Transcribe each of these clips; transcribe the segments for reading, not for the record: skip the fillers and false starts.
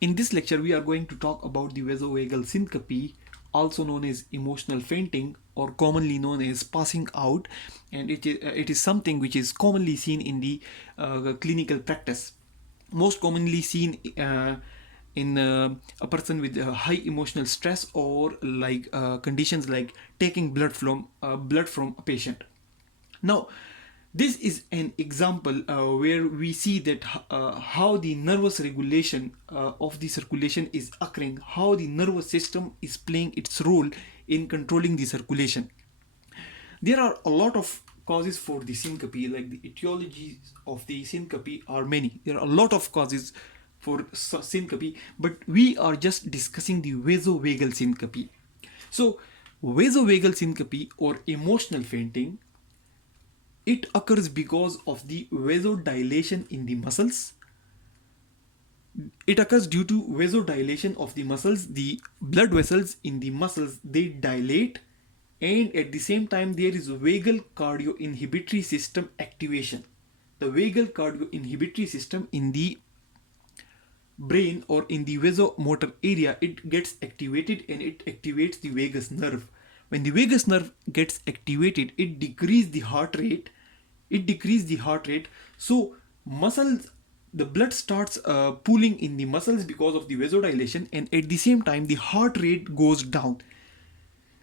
In this lecture, we are going to talk about the vasovagal syncope, also known as emotional fainting or commonly known as passing out, and it is something which is commonly seen in the clinical practice. Most commonly seen in a person with high emotional stress or like conditions like taking blood from a patient. Now, this is an example where we see that how the nervous regulation of the circulation is occurring, how the nervous system is playing its role in controlling the circulation. There are a lot of causes for the syncope, like the etiologies of the syncope are many. There are a lot of causes for syncope, but we are just discussing the vasovagal syncope. So, vasovagal syncope or emotional fainting, it occurs because of the vasodilation in the muscles. It occurs due to vasodilation of the muscles. The blood vessels in the muscles, they dilate, and at the same time there is vagal cardioinhibitory system activation. The vagal cardioinhibitory system in the brain or in the vasomotor area, it gets activated and it activates the vagus nerve. When the vagus nerve gets activated, it decreases the heart rate. So muscles, the blood starts pooling in the muscles because of the vasodilation, and at the same time the heart rate goes down.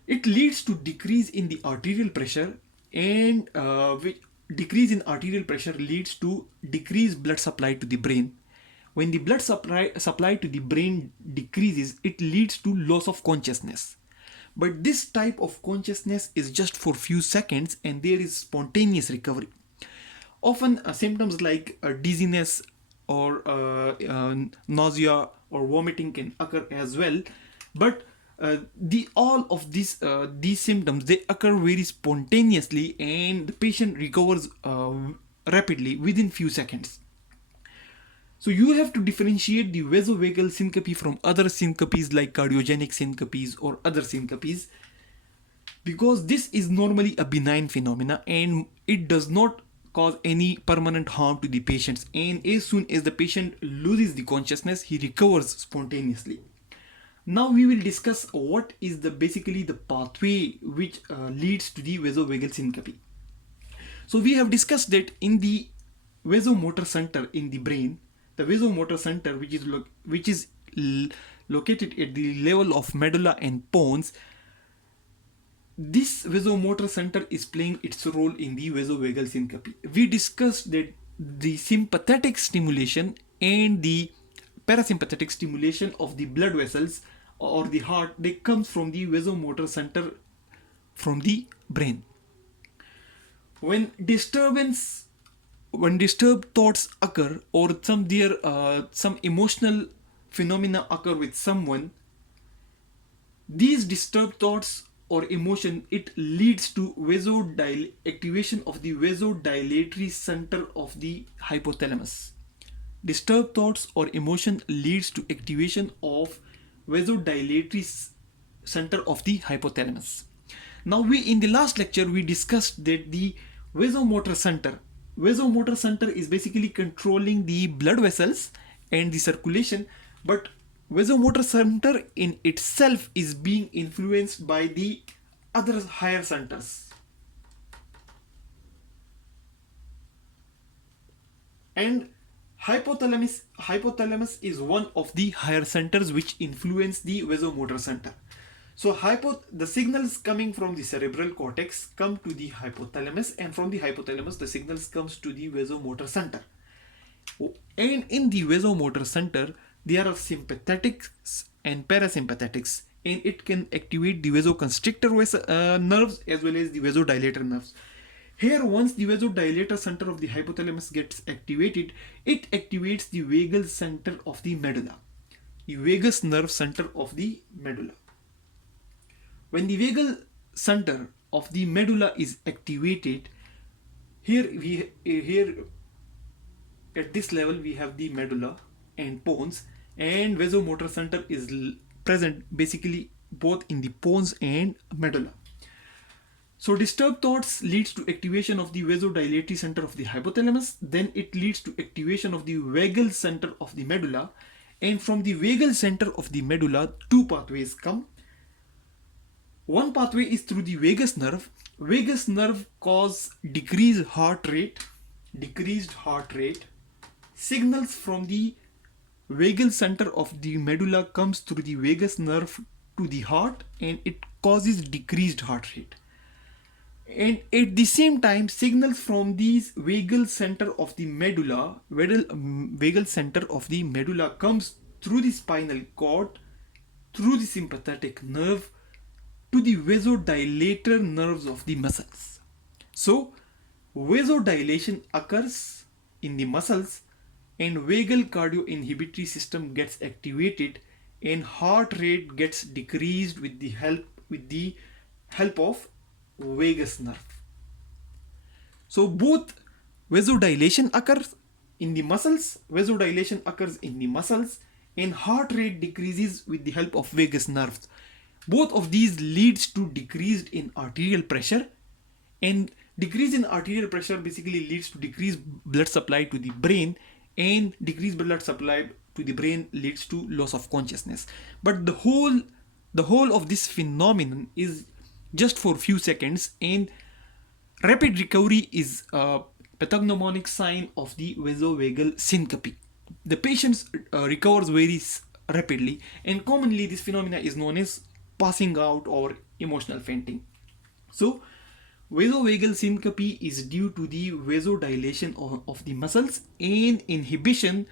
It leads to decrease in the arterial pressure, and which decrease in arterial pressure leads to decreased blood supply to the brain. When the blood supply to the brain decreases, it leads to loss of consciousness. But this type of consciousness is just for few seconds, and there is spontaneous recovery. Often symptoms like dizziness or nausea or vomiting can occur as well, but the all of these symptoms, they occur very spontaneously, and the patient recovers rapidly within few seconds. So you have to differentiate the vasovagal syncope from other syncopes like cardiogenic syncopes or other syncopes, because this is normally a benign phenomena and it does not cause any permanent harm to the patients, and as soon as the patient loses the consciousness, he recovers spontaneously. Now we will discuss what is basically the pathway which leads to the vasovagal syncope. So we have discussed that in the vasomotor center in the brain, the vasomotor center which is located at the level of medulla and pons, this vasomotor center is playing its role in the vasovagal syncope. We discussed that the sympathetic stimulation and the parasympathetic stimulation of the blood vessels or the heart, they comes from the vasomotor center from the brain. When disturbed thoughts occur, or some emotional phenomena occur with someone, these disturbed thoughts or emotion, it leads to activation of the vasodilatory center of the hypothalamus. Disturbed thoughts or emotion leads to activation of vasodilatory center of the hypothalamus. Now we, in the last lecture, we discussed that the vasomotor center is basically controlling the blood vessels and the circulation, but vasomotor center in itself is being influenced by the other higher centers. And hypothalamus is one of the higher centers which influence the vasomotor center. So the signals coming from the cerebral cortex come to the hypothalamus, and from the hypothalamus the signals comes to the vasomotor center. And in the vasomotor center there are sympathetics and parasympathetics, and it can activate the vasoconstrictor nerves as well as the vasodilator nerves. Here, once the vasodilator center of the hypothalamus gets activated, it activates the vagal center of the medulla, the vagus nerve center of the medulla. When the vagal center of the medulla is activated, here at this level we have the medulla and pons, and vasomotor center is present basically both in the pons and medulla. So disturbed thoughts leads to activation of the vasodilatory center of the hypothalamus, then it leads to activation of the vagal center of the medulla, And from the vagal center of the medulla, two pathways come. One pathway is through the vagus nerve. Vagus nerve cause decreased heart rate. Signals from the vagal center of the medulla comes through the vagus nerve to the heart, and it causes decreased heart rate. And at the same time, signals from these vagal center of the medulla, vagal center of the medulla comes through the spinal cord, through the sympathetic nerve, to the vasodilator nerves of the muscles. So, vasodilation occurs in the muscles, and vagal cardioinhibitory system gets activated, and heart rate gets decreased with the help of vagus nerve. So both vasodilation occurs in the muscles, and heart rate decreases with the help of vagus nerves. Both of these leads to decreased in arterial pressure, and decrease in arterial pressure basically leads to decreased blood supply to the brain, and decreased blood supply to the brain leads to loss of consciousness. But the whole of this phenomenon is just for few seconds, and rapid recovery is a pathognomonic sign of the vasovagal syncope. The patient recovers very rapidly, and commonly this phenomena is known as passing out or emotional fainting. So vasovagal syncope is due to the vasodilation of the muscles and inhibition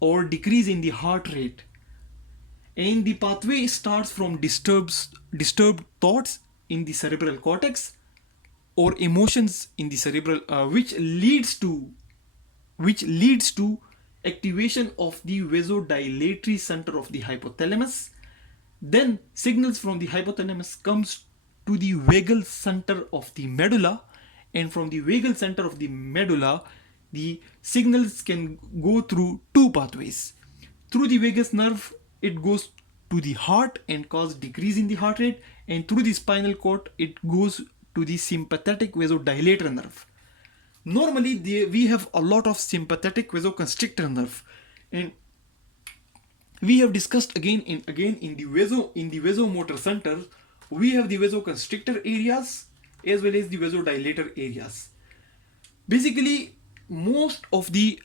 or decrease in the heart rate. And the pathway starts from disturbed thoughts in the cerebral cortex or emotions in the cerebral, which leads to activation of the vasodilatory center of the hypothalamus. Then signals from the hypothalamus comes to the vagal center of the medulla, and from the vagal center of the medulla, the signals can go through two pathways. Through the vagus nerve, it goes to the heart and cause decrease in the heart rate, and through the spinal cord, it goes to the sympathetic vasodilator nerve. Normally, we have a lot of sympathetic vasoconstrictor nerve, and we have discussed again and again in the vasomotor center, we have the vasoconstrictor areas as well as the vasodilator areas. Basically, most of the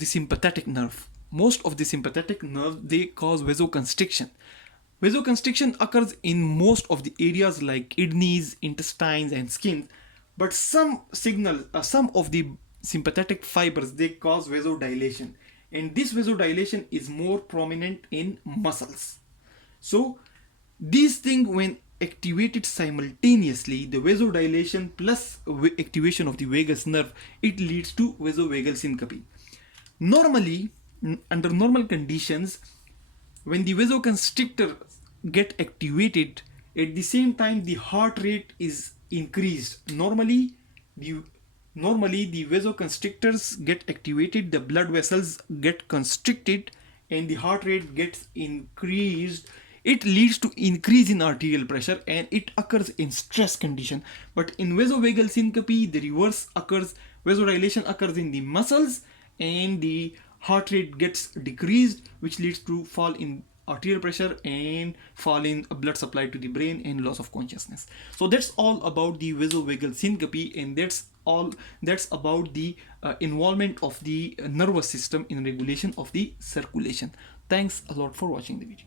sympathetic nerve, they cause vasoconstriction. Vasoconstriction occurs in most of the areas like kidneys, intestines, and skin, but some of the sympathetic fibers, they cause vasodilation, and this vasodilation is more prominent in muscles. So these things, when activated simultaneously, the vasodilation plus activation of the vagus nerve, it leads to vasovagal syncope. Normally, under normal conditions, when the vasoconstrictor get activated, at the same time the heart rate is increased. Normally the vasoconstrictors get activated, the blood vessels get constricted, and the heart rate gets increased. It leads to increase in arterial pressure, and it occurs in stress condition. But in vasovagal syncope, the reverse occurs. Vasodilation occurs in the muscles, and the heart rate gets decreased, which leads to fall in arterial pressure and fall in blood supply to the brain and loss of consciousness. So that's all about the vasovagal syncope, and that's about the involvement of the nervous system in regulation of the circulation. Thanks a lot for watching the video.